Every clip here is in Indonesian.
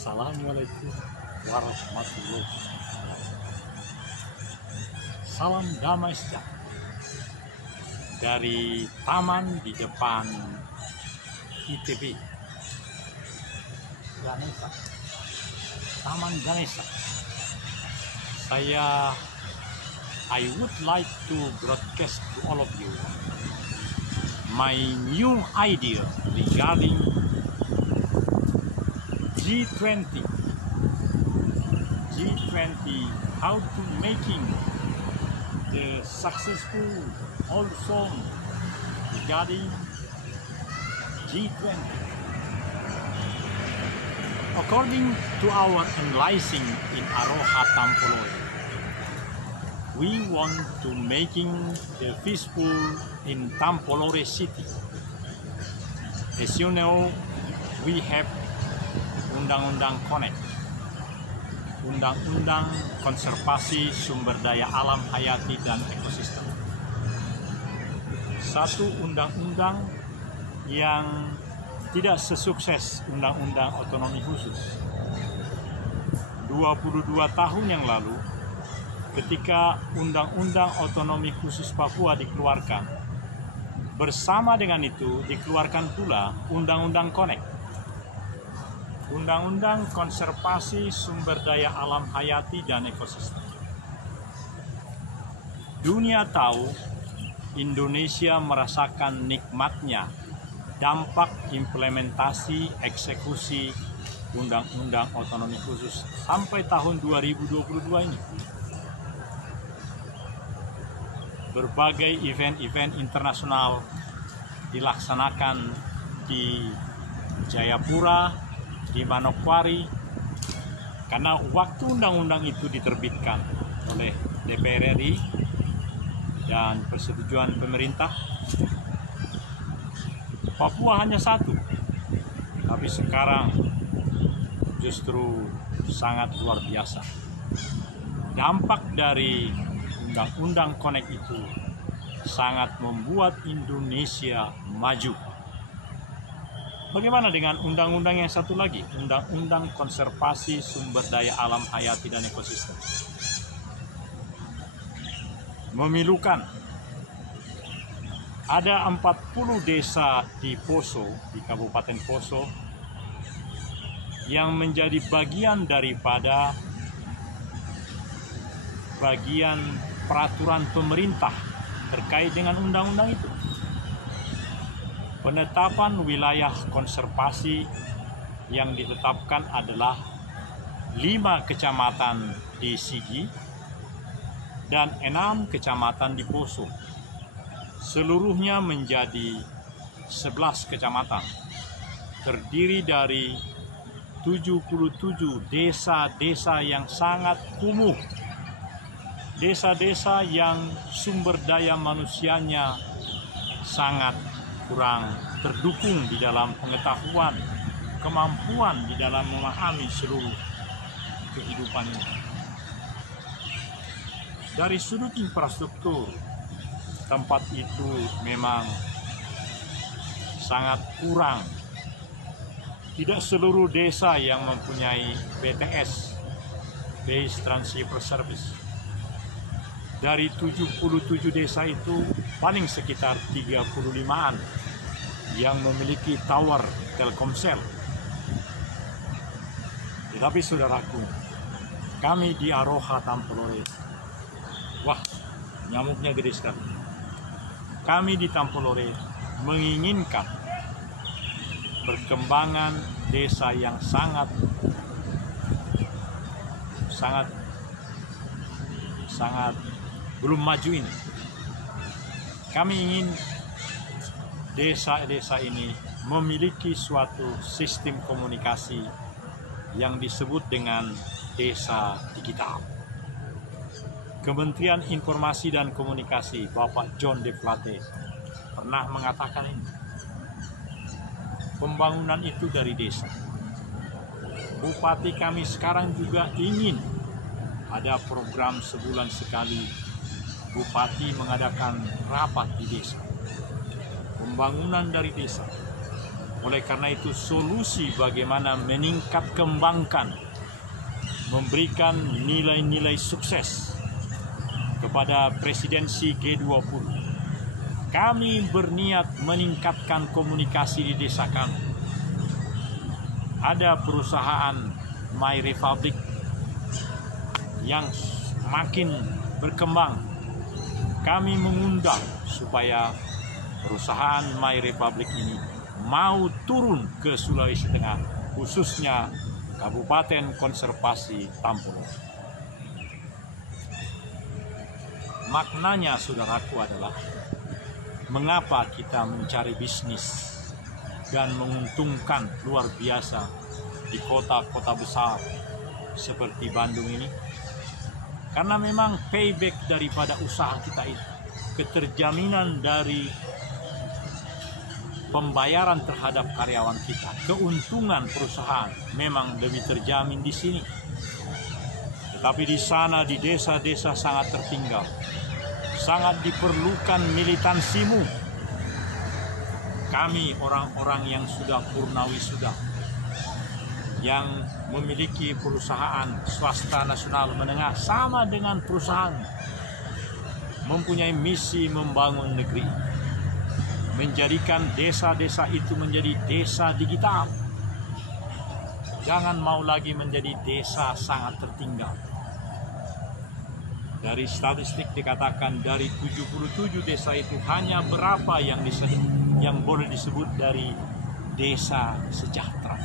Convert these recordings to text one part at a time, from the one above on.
Assalamualaikum warahmatullahi wabarakatuh. Salam damai sejahtera dari taman di depan ITB Ganesha, Taman Ganesha. I would like to broadcast to all of you my new idea regarding G20, how to making the successful also regarding G20. According to our analyzing in Aroha Tampolore, we want to making the fishbowl in Tampolore city. As you know, we have Undang-Undang Connect, Undang-Undang Konservasi Sumber Daya Alam Hayati dan Ekosistem. Satu undang-undang yang tidak sesukses Undang-Undang Otonomi Khusus. 22 tahun yang lalu, ketika Undang-Undang Otonomi Khusus Papua dikeluarkan, bersama dengan itu dikeluarkan pula Undang-Undang Connect, Undang-Undang Konservasi Sumber Daya Alam Hayati dan Ekosistem. Dunia tahu Indonesia merasakan nikmatnya dampak implementasi eksekusi Undang-Undang Otonomi Khusus sampai tahun 2022 ini. Berbagai event-event internasional dilaksanakan di Jayapura, di Manokwari, karena waktu undang-undang itu diterbitkan oleh DPR RI dan persetujuan pemerintah, Papua hanya satu, tapi sekarang justru sangat luar biasa. Dampak dari Undang-Undang Connect itu sangat membuat Indonesia maju. Bagaimana dengan undang-undang yang satu lagi, Undang-Undang Konservasi Sumber Daya Alam Hayati dan Ekosistem? Memilukan. Ada 40 desa di Poso, di Kabupaten Poso, yang menjadi bagian daripada bagian peraturan pemerintah terkait dengan undang-undang itu. Penetapan wilayah konservasi yang ditetapkan adalah 5 kecamatan di Sigi dan 6 kecamatan di Poso. Seluruhnya menjadi 11 kecamatan, terdiri dari 77 desa-desa yang sangat kumuh, desa-desa yang sumber daya manusianya sangat kurang terdukung di dalam pengetahuan, kemampuan di dalam memahami seluruh kehidupan ini. Dari sudut infrastruktur, tempat itu memang sangat kurang. Tidak seluruh desa yang mempunyai BTS, Base Transceiver Service. Dari 77 desa itu, paling sekitar 35-an yang memiliki tower Telkomsel. Tetapi saudaraku, kami di Aroha Tampolore, wah, nyamuknya gede sekali. Kami di Tampolore menginginkan perkembangan desa yang sangat belum maju ini. Kami ingin desa-desa ini memiliki suatu sistem komunikasi yang disebut dengan desa digital. Kementerian Informasi dan Komunikasi Bapak John D. Plate pernah mengatakan ini. Pembangunan itu dari desa. Bupati kami sekarang juga ingin ada program sebulan sekali Bupati mengadakan rapat di desa. Pembangunan dari desa. Oleh karena itu, solusi bagaimana meningkat kembangkan, memberikan nilai-nilai sukses kepada presidensi G20. Kami berniat meningkatkan komunikasi di desa kami. Ada perusahaan My Republic yang makin berkembang. Kami mengundang supaya perusahaan My Republic ini mau turun ke Sulawesi Tengah, khususnya Kabupaten Konservasi Tampolo. Maknanya, saudaraku, adalah mengapa kita mencari bisnis dan menguntungkan luar biasa di kota-kota besar seperti Bandung ini. Karena memang payback daripada usaha kita itu, keterjaminan dari pembayaran terhadap karyawan kita, keuntungan perusahaan memang lebih terjamin di sini. Tetapi di sana, di desa-desa sangat tertinggal. Sangat diperlukan militansimu. Kami orang-orang yang sudah purnawisuda, yang memiliki perusahaan swasta nasional menengah sama dengan perusahaan, mempunyai misi membangun negeri, menjadikan desa-desa itu menjadi desa digital. Jangan mau lagi menjadi desa sangat tertinggal. Dari statistik dikatakan dari 77 desa itu hanya berapa yang boleh disebut dari desa sejahtera.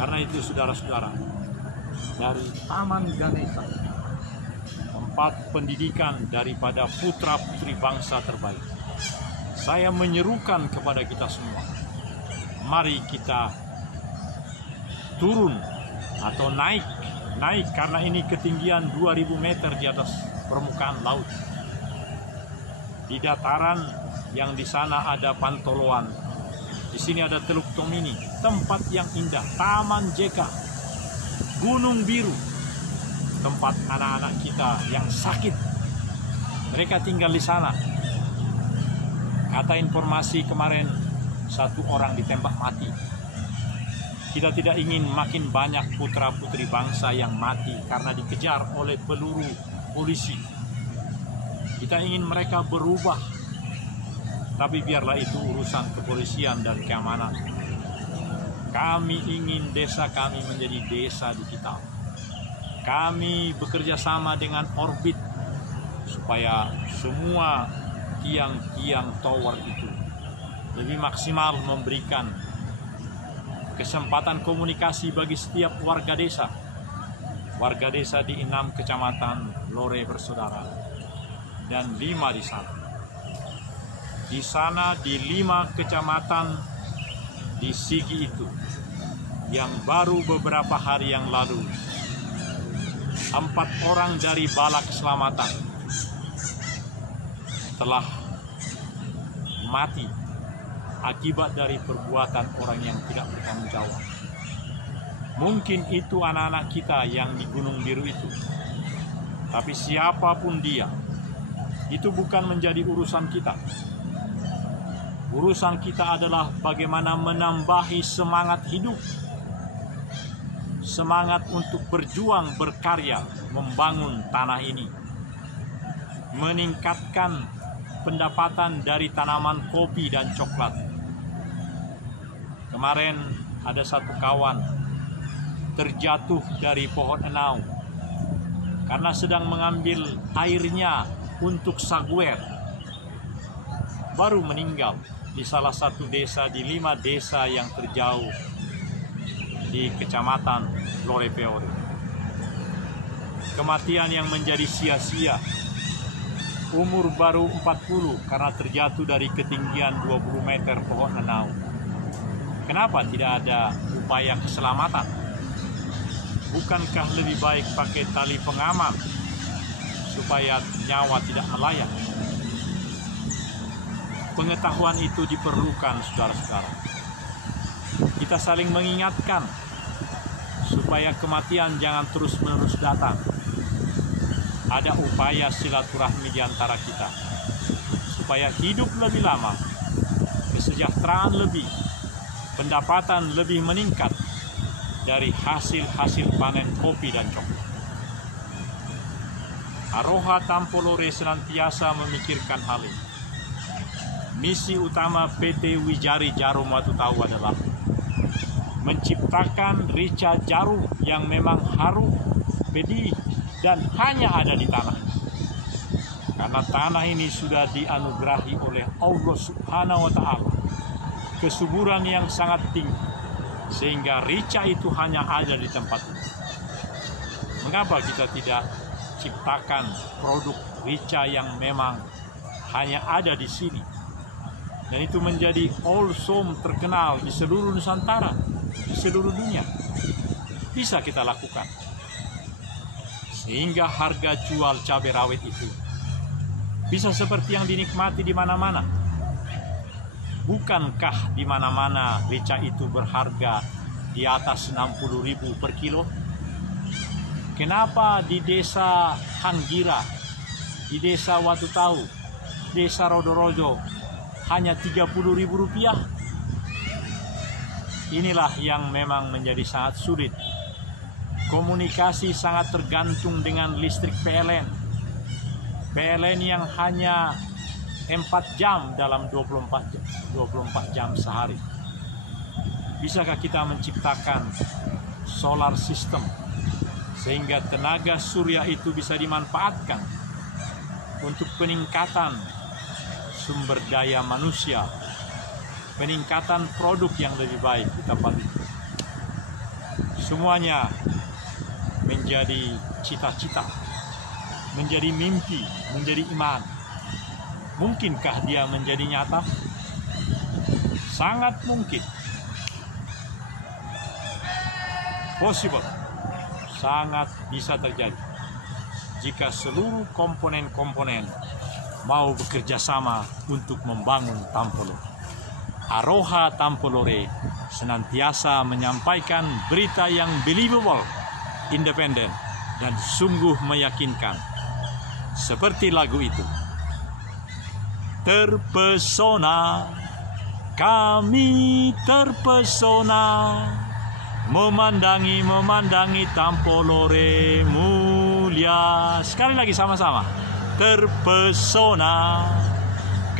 Karena itu, saudara-saudara, dari Taman Ganesha, tempat pendidikan daripada putra-putri bangsa terbaik, saya menyerukan kepada kita semua, mari kita turun atau naik karena ini ketinggian 2000 meter di atas permukaan laut. Di dataran yang di sana ada Pantoloan, di sini ada Teluk Tomini, tempat yang indah, Taman JK, Gunung Biru, tempat anak-anak kita yang sakit, mereka tinggal di sana. Kata informasi kemarin, 1 orang ditembak mati. Kita tidak ingin makin banyak putra-putri bangsa yang mati karena dikejar oleh peluru polisi. Kita ingin mereka berubah. Tapi biarlah itu urusan kepolisian dan keamanan. Kami ingin desa kami menjadi desa digital. Kami bekerja sama dengan Orbit supaya semua tiang-tiang tower itu lebih maksimal memberikan kesempatan komunikasi bagi setiap warga desa. Warga desa di 6 kecamatan Lore bersaudara dan 5 di sana. Di sana di 5 kecamatan di Sigi itu, yang baru beberapa hari yang lalu 4 orang dari bala keselamatan telah mati akibat dari perbuatan orang yang tidak bertanggung jawab. Mungkin itu anak-anak kita yang di Gunung Biru itu. Tapi siapapun dia, itu bukan menjadi urusan kita. Urusan kita adalah bagaimana menambahi semangat hidup. Semangat untuk berjuang, berkarya, membangun tanah ini. Meningkatkan pendapatan dari tanaman kopi dan coklat. Kemarin ada 1 kawan terjatuh dari pohon enau karena sedang mengambil airnya untuk saguer. Baru meninggal di salah satu desa di 5 desa yang terjauh di kecamatan Lorepeori. Kematian yang menjadi sia-sia. Umur baru 40 karena terjatuh dari ketinggian 20 meter pohon enau. Kenapa tidak ada upaya keselamatan? Bukankah lebih baik pakai tali pengaman supaya nyawa tidak melayang? Pengetahuan itu diperlukan, saudara-saudara. Kita saling mengingatkan supaya kematian jangan terus-menerus datang. Ada upaya silaturahmi di antara kita supaya hidup lebih lama, kesejahteraan lebih, pendapatan lebih meningkat dari hasil-hasil panen kopi dan coklat. Aroha Tampolore senantiasa memikirkan hal ini. Misi utama PT Wijari Jarum Watu Tahu adalah menciptakan rica jarum yang memang harum, pedih, dan hanya ada di tanah. Karena tanah ini sudah dianugerahi oleh Allah Subhanahu wa Ta'ala kesuburan yang sangat tinggi, sehingga rica itu hanya ada di tempat ini. Mengapa kita tidak ciptakan produk rica yang memang hanya ada di sini, dan itu menjadi awesome, terkenal di seluruh Nusantara, di seluruh dunia? Bisa kita lakukan, sehingga harga jual cabai rawit itu bisa seperti yang dinikmati di mana-mana. Bukankah di mana-mana rica itu berharga di atas 60.000 per kilo? Kenapa di desa Hanggira, di desa Watu Tahu, desa Rodorojo hanya Rp30.000? Inilah yang memang menjadi sangat sulit. Komunikasi sangat tergantung dengan listrik PLN. PLN yang hanya 4 jam dalam 24 jam sehari. Bisakah kita menciptakan solar system sehingga tenaga surya itu bisa dimanfaatkan untuk peningkatan sumber daya manusia, peningkatan produk yang lebih baik di tempat itu? Semuanya menjadi cita-cita, menjadi mimpi, menjadi iman. Mungkinkah dia menjadi nyata? Sangat mungkin. Possible. Sangat bisa terjadi jika seluruh komponen-komponen mau bekerja sama untuk membangun Tampolore. Aroha Tampolore senantiasa menyampaikan berita yang believable, independen, dan sungguh meyakinkan. Seperti lagu itu. Terpesona, kami terpesona, memandangi Tampolore mulia. Sekali lagi sama-sama. Terpesona,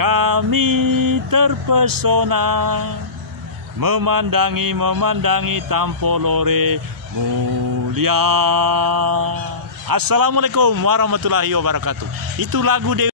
kami terpesona, memandangi Tampolore mulia. Assalamualaikum warahmatullahi wabarakatuh. Itu lagu